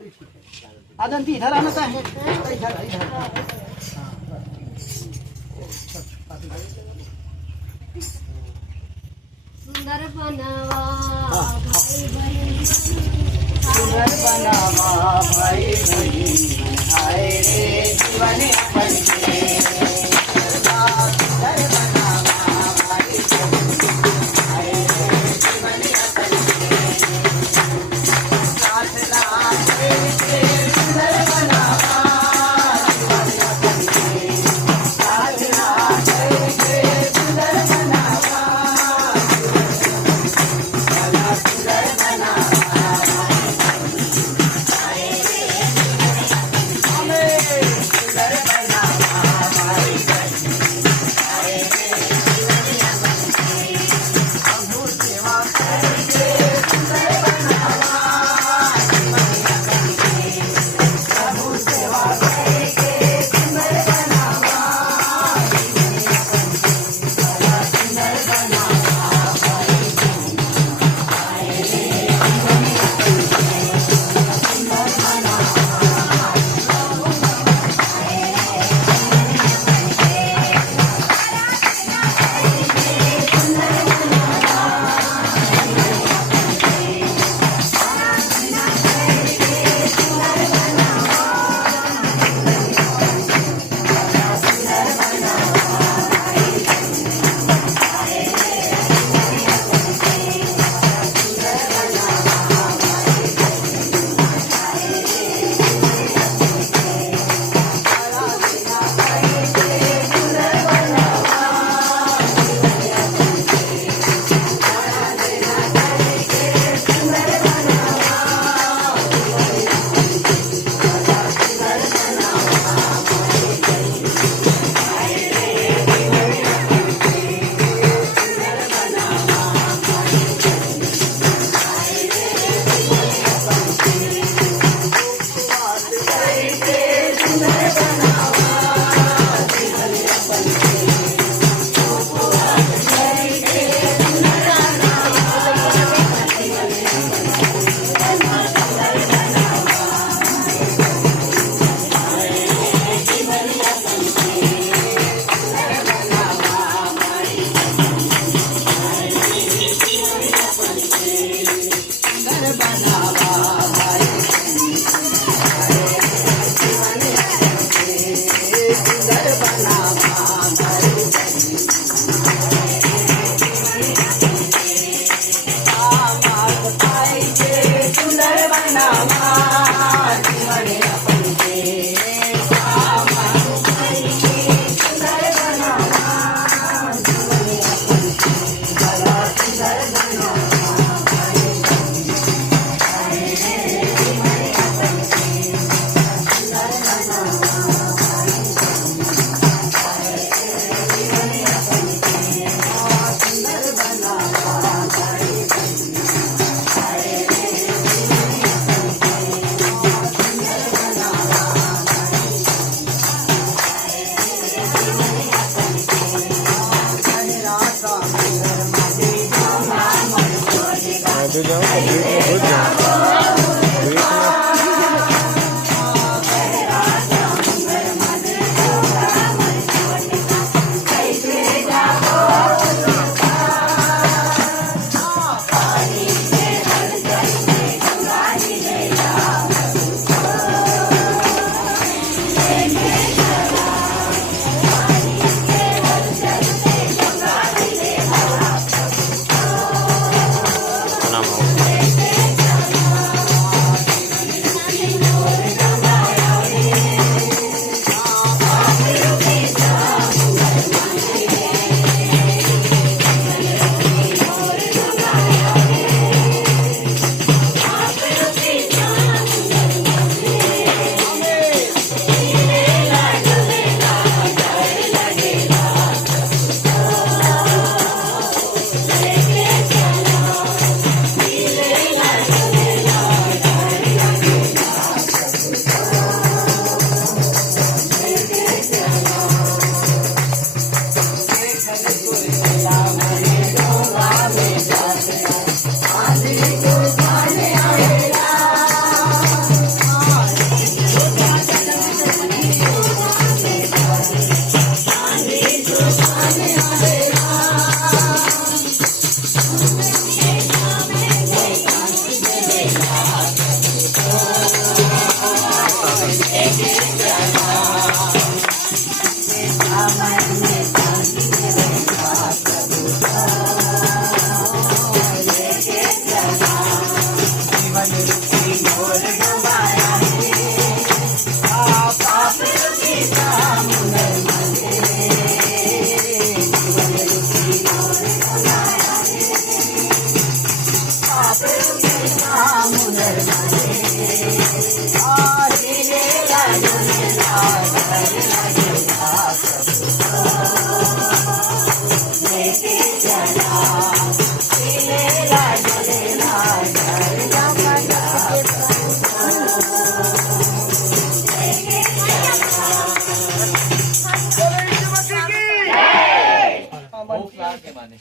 आदंती इधर आना था इधर इधर सुंदर बनावा भाई सुंदर बनावा भाई बहन हाय रे जीवन अपन के सुंदर बनावा भाई बहन हाय रे जीवन अपन के साथ लाख के सुंदर बनावा जीवन अपन के साथ लाख के सुंदर बनावा डुबाया रे पाप रूपी समुंदर मझे जीवन रूपी नाव बनाया रे पाप रूपी समुंदर मझे हिले लाजुले लागर लगेगा लेके चला हिले लाजुले लागर लगेगा भूख लाग के माने